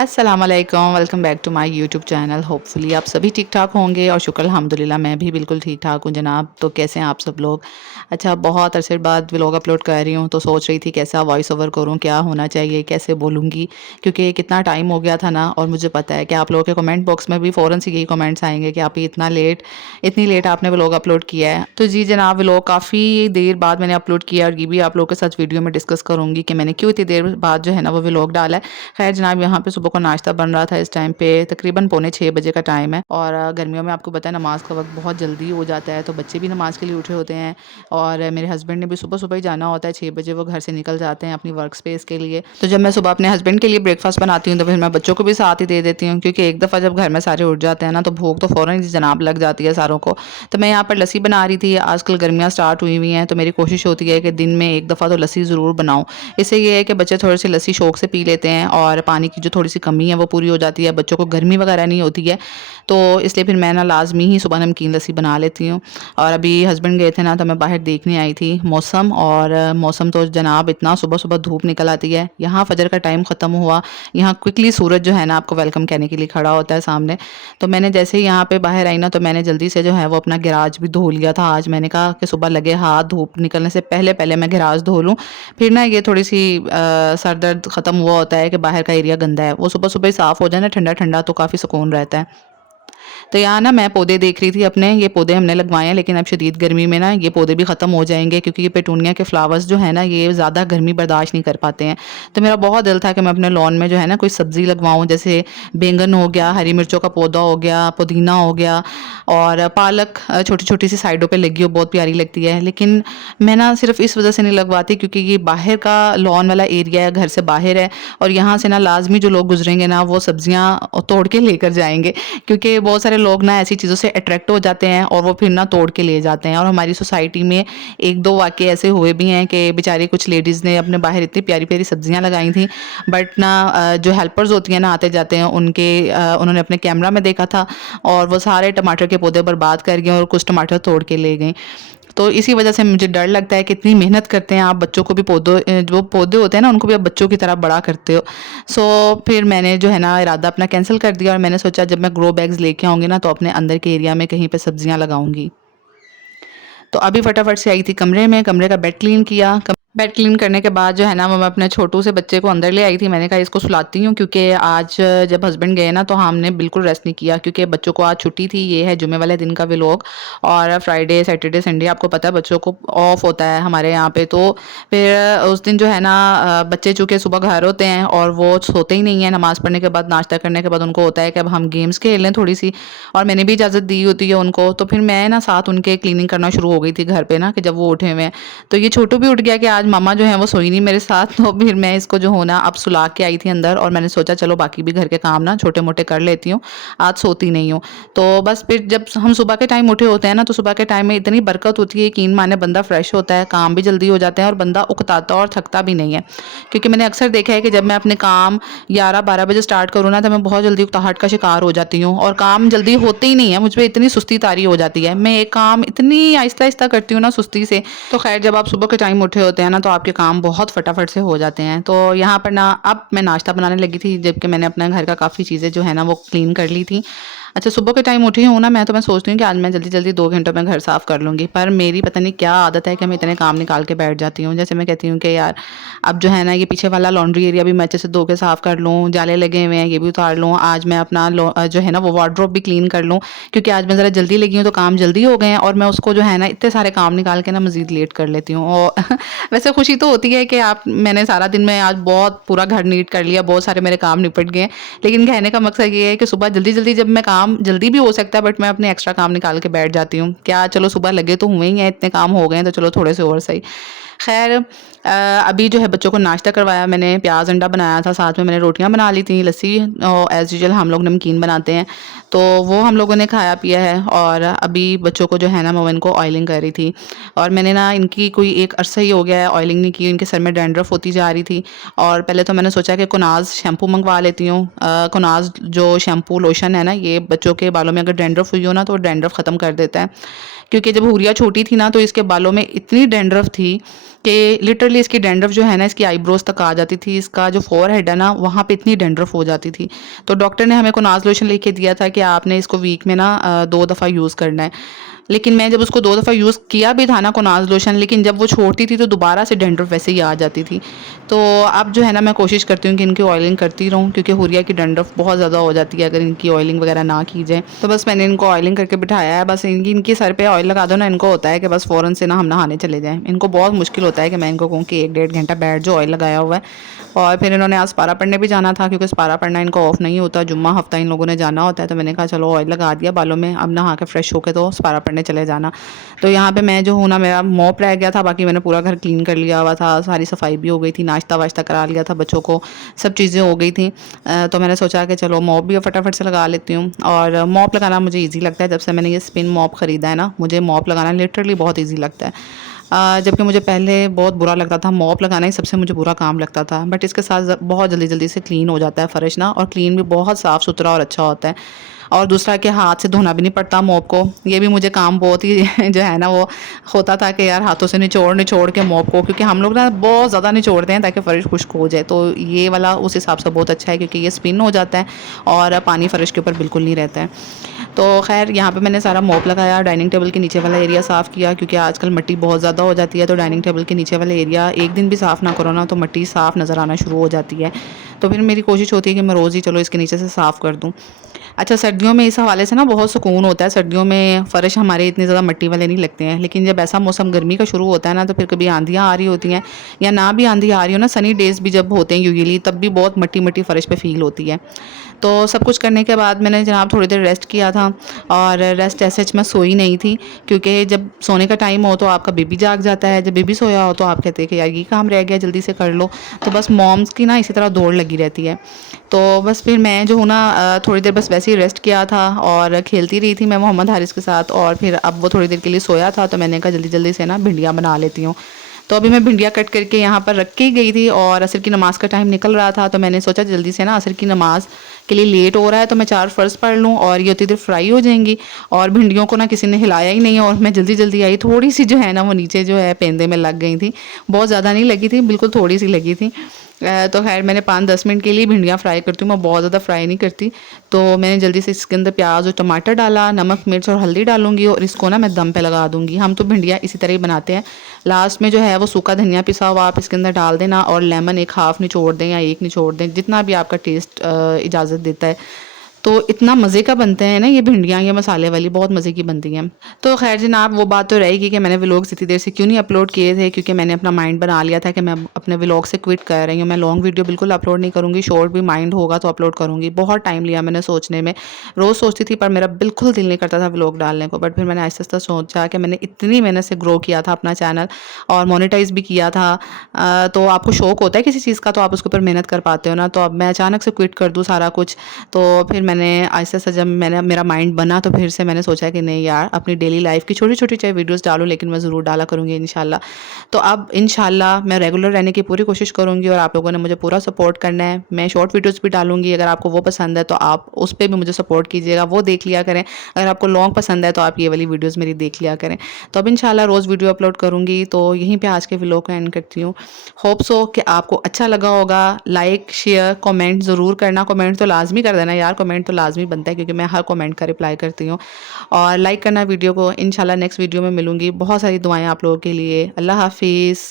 अस्सलामुअलैकुम, welcome back to my YouTube channel. Hopefully आप सभी ठीक ठाक होंगे और शुक्र अल्हम्दुलिल्लाह मैं भी बिल्कुल ठीक ठाक हूँ जनाब। तो कैसे हैं आप सब लोग? अच्छा, बहुत अरसे बाद व्लॉग अपलोड कर रही हूँ तो सोच रही थी कैसा वॉइस ओवर करूँ, क्या होना चाहिए, कैसे बोलूँगी, क्योंकि कितना टाइम हो गया था ना। और मुझे पता है कि आप लोगों के कमेंट बॉक्स में भी फ़ौरन से यही कमेंट्स आएंगे कि आप इतनी लेट आपने व्लॉग अपलोड किया है। तो जी जनाब, व्लॉग काफ़ी देर बाद मैंने अपलोड किया और ये भी आप लोगों के साथ वीडियो में डिस्कस करूँगी कि मैंने क्यों इतनी देर बाद जो है ना वो व्लॉग डाला है। खैर जनाब, यहाँ पे सुबह को नाश्ता बन रहा था। इस टाइम पे तकरीबन पौने 6 बजे का टाइम है और गर्मियों में आपको पता है नमाज़ का वक्त बहुत जल्दी हो जाता है, तो बच्चे भी नमाज़ के लिए उठे होते हैं और मेरे हस्बैंड ने भी सुबह सुबह ही जाना होता है। 6 बजे वो घर से निकल जाते हैं अपनी वर्क स्पेस के लिए। तो जब मैं सुबह अपने हस्बैंड के लिए ब्रेकफास्ट बनाती हूँ तो फिर मैं बच्चों को भी साथ ही दे देती हूँ, क्योंकि एक दफ़ा जब घर में सारे उठ जाते हैं ना तो भूख तो फ़ौरन ही जनाब लग जाती है सारों को। तो मैं यहाँ पर लस्सी बना रही थी। आजकल गर्मियाँ स्टार्ट हुई हुई हैं तो मेरी कोशिश होती है कि दिन में एक दफ़ा तो लस्सी ज़रूर बनाऊँ। इससे ये है कि बच्चे थोड़े से लस्सी शौक से पी लेते हैं और पानी की जो थोड़ी सी कमी है वो पूरी हो जाती है। बच्चों को गर्मी वगैरह नहीं होती है, तो इसलिए फिर मैं ना लाजमी ही सुबह नमकीन लस्सी बना लेती हूँ। और अभी हस्बैंड गए थे ना तो मैं बाहर देखने आई थी मौसम, और मौसम तो जनाब इतना सुबह सुबह धूप निकल आती है। यहाँ फजर का टाइम ख़त्म हुआ, यहाँ क्विकली सूरज जो है ना आपको वेलकम कहने के लिए खड़ा होता है सामने। तो मैंने जैसे ही यहाँ पे बाहर आई ना तो मैंने जल्दी से जो है वो अपना गिराज भी धो लिया था। आज मैंने कहा कि सुबह लगे हाथ धूप निकलने से पहले पहले मैं गिराज धो लूँ, फिर ना ये थोड़ी सी सर दर्द ख़त्म हुआ होता है कि बाहर का एरिया गंदा है, वो सुबह सुबह ही साफ़ हो जाए ना ठंडा ठंडा तो काफ़ी सुकून रहता है। तो यहाँ ना मैं पौधे देख रही थी अपने, ये पौधे हमने लगवाए हैं लेकिन अब शदीद गर्मी में ना ये पौधे भी ख़त्म हो जाएंगे, क्योंकि ये पेटूनिया के फ्लावर्स जो है ना ये ज़्यादा गर्मी बर्दाश्त नहीं कर पाते हैं। तो मेरा बहुत दिल था कि मैं अपने लॉन में जो है ना कोई सब्ज़ी लगवाऊँ, जैसे बैंगन हो गया, हरी मिर्चों का पौधा हो गया, पुदीना हो गया और पालक छोटी छोटी सी साइडों पर लगी हो, बहुत प्यारी लगती है। लेकिन मैं ना सिर्फ इस वजह से नहीं लगवाती क्योंकि ये बाहर का लॉन वाला एरिया है, घर से बाहर है और यहाँ से ना लाजमी जो लोग गुजरेंगे ना वो सब्जियाँ तोड़ के लेकर जाएंगे, क्योंकि बहुत सारे लोग ना ऐसी चीज़ों से अट्रैक्ट हो जाते हैं और वो फिर ना तोड़ के ले जाते हैं। और हमारी सोसाइटी में एक दो वाक़ये ऐसे हुए भी हैं कि बेचारी कुछ लेडीज़ ने अपने बाहर इतनी प्यारी प्यारी सब्जियां लगाई थी, बट ना जो हेल्पर्स होती हैं ना आते जाते हैं उन्होंने अपने कैमरा में देखा था और वो सारे टमाटर के पौधे बर्बाद कर गए और कुछ टमाटर तोड़ के ले गई। तो इसी वजह से मुझे डर लगता है कि इतनी मेहनत करते हैं आप, बच्चों को भी पौधों जो पौधे होते हैं ना उनको भी आप बच्चों की तरह बड़ा करते हो। सो फिर मैंने जो है ना इरादा अपना कैंसिल कर दिया और मैंने सोचा जब मैं ग्रो बैग्स लेके आऊँगी ना तो अपने अंदर के एरिया में कहीं पे सब्जियां लगाऊंगी। तो अभी फटाफट से आई थी कमरे में, कमरे का बेड क्लीन किया। बेड क्लीन करने के बाद जो है ना वो मैं अपने छोटू से बच्चे को अंदर ले आई थी। मैंने कहा इसको सुलाती हूँ, क्योंकि आज जब हस्बैंड गए ना तो हमने बिल्कुल रेस्ट नहीं किया, क्योंकि बच्चों को आज छुट्टी थी। ये है जुमे वाले दिन का व्लॉग, और फ्राइडे सैटरडे संडे आपको पता है बच्चों को ऑफ होता है हमारे यहाँ पे। तो फिर उस दिन जो है ना बच्चे चूँकि सुबह घर होते हैं और वो सोते ही नहीं है, नमाज़ पढ़ने के बाद नाश्ता करने के बाद उनको होता है कि अब हम गेम्स खेल लें थोड़ी सी, और मैंने भी इजाज़त दी होती है उनको। तो फिर मैं ना साथ उनके क्लीनिंग करना शुरू हो गई थी घर पे ना, कि जब वो उठे हुए हैं तो ये छोटू भी उठ गया कि आज मामा जो है वो सोई नहीं मेरे साथ। तो फिर मैं इसको जो हो ना अब सुला के आई थी अंदर, और मैंने सोचा चलो बाकी भी घर के काम ना छोटे मोटे कर लेती हूँ, आज सोती नहीं हूँ। तो बस फिर जब हम सुबह के टाइम उठे होते हैं ना तो सुबह के टाइम में इतनी बरकत होती है, यकीन माने बंदा फ्रेश होता है, काम भी जल्दी हो जाते हैं और बंदा उकताता और थकता भी नहीं है। क्योंकि मैंने अक्सर देखा है कि जब मैं अपने काम 11-12 बजे स्टार्ट करूँ ना तो मैं बहुत जल्दी उकताहट का शिकार हो जाती हूँ और काम जल्दी होते ही नहीं है, मुझ पर इतनी सुस्ती तारी हो जाती है। मैं एक काम इतनी आहिस्ता आहिस्ता करती हूँ ना सुस्ती से। तो खैर जब आप सुबह के टाइम उठे होते हैं ना तो आपके काम बहुत फटाफट से हो जाते हैं। तो यहाँ पर ना अब मैं नाश्ता बनाने लगी थी, जबकि मैंने अपने घर का काफ़ी चीज़ें जो है ना वो क्लीन कर ली थी। अच्छा, सुबह के टाइम उठी हूँ ना मैं, तो मैं सोचती हूँ कि आज मैं जल्दी जल्दी 2 घंटों में घर साफ़ कर लूँगी, पर मेरी पता नहीं क्या आदत है कि मैं इतने काम निकाल के बैठ जाती हूँ। जैसे मैं कहती हूँ कि यार अब जो है ना ये पीछे वाला लॉन्ड्री एरिया भी मैं अच्छे से धो के साफ़ कर लूँ, जाले लगे हुए हैं ये भी उतार लूँ, आज मैं अपना जो है ना वो वार्डरोब भी क्लीन कर लूँ, क्योंकि आज मैं ज़रा जल्दी लगी हूँ तो काम जल्दी हो गए हैं और मैं उसको जो है ना इतने सारे काम निकाल के ना मज़ीद लेट कर लेती हूँ। और वैसे खुशी तो होती है कि आप मैंने सारा दिन में आज बहुत पूरा घर नीट कर लिया, बहुत सारे मेरे काम निपट गए। लेकिन कहने का मकसद ये है कि सुबह जल्दी जल्दी जब मैं काम जल्दी भी हो सकता है बट मैं अपने एक्स्ट्रा काम निकाल के बैठ जाती हूँ, क्या चलो सुबह लगे तो हुए ही हैं, इतने काम हो गए हैं तो चलो थोड़े से और सही। खैर अभी जो है बच्चों को नाश्ता करवाया मैंने, प्याज अंडा बनाया था, साथ में मैंने रोटियां बना ली थी, लस्सी एज़ यूजुअल हम लोग नमकीन बनाते हैं तो वो हम लोगों ने खाया पिया है। और अभी बच्चों को जो है ना मैं इनको ऑयलिंग कर रही थी, और मैंने ना इनकी कोई एक अरसा ही हो गया है ऑयलिंग नहीं की, इनके सर में डैंड्रफ होती जा रही थी। और पहले तो मैंने सोचा कि कुनाज़ शैम्पू मंगवा लेती हूँ। कुनाज़ जो शैम्पू लोशन है ना ये बच्चों के बालों में अगर डैंड्रफ हुई हो ना तो डैंड्रफ ख़त्म कर देता है, क्योंकि जब हुरिया छोटी थी ना तो इसके बालों में इतनी डैंड्रफ थी कि लिटरली इसकी डैंड्रफ जो है ना इसकी आईब्रोज तक आ जाती थी, इसका जो फोरहेड है ना वहाँ पे इतनी डैंड्रफ हो जाती थी। तो डॉक्टर ने हमें कोनाज़ लोशन लिख के दिया था कि आपने इसको वीक में ना 2 दफ़ा यूज़ करना है। लेकिन मैं जब उसको 2 दफ़ा यूज़ किया भी था ना कोनाज़ लोशन, लेकिन जब वो छोड़ती थी तो दोबारा से डैंड्रफ वैसे ही आ जाती थी। तो अब जो है ना मैं कोशिश करती हूँ कि इनकी ऑयलिंग करती रहूँ, क्योंकि हुरिया की डैंड्रफ बहुत ज़्यादा हो जाती है अगर इनकी ऑयलिंग वगैरह ना की जाए। तो बस मैंने इनको ऑयलिंग करके बिठाया है, बस इनकी इनकी सर पे ऑयल लगा दो ना, इनको होता है कि बस फ़ौरन से ना हम नहाने चले जाएँ। इनको बहुत मुश्किल होता है कि मैं इनको कहूँ कि 1 डेढ़ घंटा बैठ जाओ, ऑयल लगाया हुआ है। और फिर इन्होंने आज पारा पढ़ने भी जाना था, क्योंकि पारा पढ़ना इनको ऑफ नहीं होता, जुम्मा हफ्ता इन लोगों ने जाना होता है। तो मैंने कहा चलो ऑयल लगा दिया बालों में, अब नहा के फ्रेश होके तो पारा पढ़ने चले जाना। तो यहाँ पे मैं जो हूँ ना, मेरा मॉप रह गया था, बाकी मैंने पूरा घर क्लीन कर लिया हुआ था, सारी सफाई भी हो गई थी, नाश्ता वाश्ता करा लिया था बच्चों को, सब चीज़ें हो गई थी। तो मैंने सोचा कि चलो मॉप भी फटाफट से लगा लेती हूँ। और मॉप लगाना मुझे ईजी लगता है, जब से मैंने ये स्पिन मॉप ख़रीदा है ना, मुझे मॉप लगाना लिटरली बहुत ईजी लगता है। जबकि मुझे पहले बहुत बुरा लगता था, मॉप लगाना ही सबसे मुझे बुरा काम लगता था, बट इसके साथ बहुत जल्दी जल्दी से क्लीन हो जाता है फ़र्श ना, और क्लीन भी बहुत साफ़ सुथरा और अच्छा होता है। और दूसरा कि हाथ से धोना भी नहीं पड़ता मॉप को, ये भी मुझे काम बहुत ही जो है ना वो होता था कि यार हाथों से निचोड़ निचोड़ के मॉप को, क्योंकि हम लोग ना बहुत ज़्यादा निचोड़ते हैं ताकि फ़र्श खुश्क हो जाए। तो ये वाला उस हिसाब से बहुत अच्छा है, क्योंकि ये स्पिन हो जाता है और पानी फ़र्श के ऊपर बिल्कुल नहीं रहता है। तो खैर यहाँ पे मैंने सारा मॉप लगाया, डाइनिंग टेबल के नीचे वाला एरिया साफ़ किया, क्योंकि आजकल मिट्टी बहुत ज़्यादा हो जाती है। तो डाइनिंग टेबल के नीचे वाला एरिया एक दिन भी साफ़ ना करो ना तो मिट्टी साफ़ नज़र आना शुरू हो जाती है। तो फिर मेरी कोशिश होती है कि मैं रोज़ ही चलो इसके नीचे से साफ़ कर दूँ। अच्छा, सर्दियों में इस हवाले से ना बहुत सुकून होता है, सर्दियों में फ़र्श हमारे इतने ज़्यादा मिट्टी वाले नहीं लगते हैं। लेकिन जब ऐसा मौसम गर्मी का शुरू होता है ना, तो फिर कभी आंधियाँ आ रही होती हैं या ना भी आंधी आ रही हो ना, सनी डेज़ भी जब होते हैं यूजुअली, तब भी बहुत मिट्टी मिट्टी फ़र्श पे फ़ील होती है। तो सब कुछ करने के बाद मैंने जनाब थोड़ी देर रेस्ट किया था, और रेस्ट ऐसे मैं सोई नहीं थी, क्योंकि जब सोने का टाइम हो तो आपका बेबी जाग जाता है, जब बेबी सोया हो तो आप कहते हैं कि यार ये काम रह गया जल्दी से कर लो। तो बस मॉम्स की ना इसी तरह दौड़ लगी रहती है। तो बस फिर मैं जो हूँ ना थोड़ी देर बस वैसे ही रेस्ट किया था और खेलती रही थी मैं मोहम्मद हारिस के साथ, और फिर अब वो थोड़ी देर के लिए सोया था, तो मैंने कहा जल्दी जल्दी से ना भिंडियाँ बना लेती हूँ। तो अभी मैं भिंडियाँ कट करके यहाँ पर रख के ही गई थी, और असर की नमाज़ का टाइम निकल रहा था, तो मैंने सोचा जल्दी से ना असर की नमाज़ के लिए लेट हो रहा है तो मैं 4 फ़र्ज़ पढ़ लूँ और ये उतनी देर फ्राई हो जाएंगी। और भिंडियों को ना किसी ने हिलाया ही नहीं, और मैं जल्दी जल्दी आई, थोड़ी सी जो है ना वो नीचे जो है पेंदे में लग गई थी, बहुत ज़्यादा नहीं लगी थी, बिल्कुल थोड़ी सी लगी थी। तो खैर मैंने 5-10 मिनट के लिए भिंडियाँ फ्राई करती हूँ, मैं बहुत ज़्यादा फ्राई नहीं करती। तो मैंने जल्दी से इसके अंदर प्याज और टमाटर डाला, नमक मिर्च और हल्दी डालूंगी, और इसको ना मैं दम पे लगा दूंगी। हम तो भिंडियाँ इसी तरह ही बनाते हैं, लास्ट में जो है वो सूखा धनिया पिसा हुआ आप इसके अंदर डाल देना, और लेमन एक हाफ़ निचोड़ दें या एक निचोड़ दें, जितना भी आपका टेस्ट इजाज़त देता है। तो इतना मज़े का बनते हैं ना ये भिंडियाँ, ये मसाले वाली बहुत मज़े की बनती हैं। तो खैर जनाब वो बात तो रहेगी कि मैंने व्लॉग्स इतनी देर से क्यों नहीं अपलोड किए थे, क्योंकि मैंने अपना माइंड बना लिया था कि मैं अपने व्लॉग से क्विट कर रही हूँ। मैं लॉन्ग वीडियो बिल्कुल अपलोड नहीं करूँगी, शॉर्ट भी माइंड होगा तो अपलोड करूँगी। बहुत टाइम लिया मैंने सोचने में, रोज़ सोचती थी पर मेरा बिल्कुल दिल नहीं करता था व्लॉग डालने को। बट फिर मैंने आहिस्ता आहिस्ता सोचा कि मैंने इतनी मेहनत से ग्रो किया था अपना चैनल और मोनेटाइज भी किया था, तो आपको शौक होता है किसी चीज़ का तो आप उसके ऊपर मेहनत कर पाते हो ना। तो अब मैं अचानक से क्विट कर दूँ सारा कुछ, तो फिर मैंने आहिस्ता आहिस्ता जब मैंने मेरा माइंड बना तो फिर से मैंने सोचा कि नहीं यार, अपनी डेली लाइफ की छोटी छोटी चाहे वीडियोस डालूं, लेकिन मैं ज़रूर डाला करूँगी इंशाल्लाह। तो अब इंशाल्लाह मैं रेगुलर रहने की पूरी कोशिश करूँगी, और आप लोगों ने मुझे पूरा सपोर्ट करना है। मैं शॉर्ट वीडियोस भी डालूंगी, अगर आपको वो पसंद है तो आप उस पर भी मुझे सपोर्ट कीजिएगा, वो देख लिया करें। अगर आपको लॉन्ग पसंद है तो आप ये वाली वीडियोज़ मेरी देख लिया करें। तो अब इंशाल्लाह रोज़ वीडियो अपलोड करूँगी। तो यहीं पर आज के व्लॉग को एंड करती हूँ। होप सो कि आपको अच्छा लगा होगा। लाइक शेयर कमेंट ज़रूर करना, कमेंट तो लाजमी कर देना यार, कमेंट तो लाजमी बनता है क्योंकि मैं हर कमेंट का रिप्लाई करती हूँ। और लाइक करना वीडियो को। इंशाल्लाह नेक्स्ट वीडियो में मिलूंगी। बहुत सारी दुआएं आप लोगों के लिए। अल्लाह हाफिज़।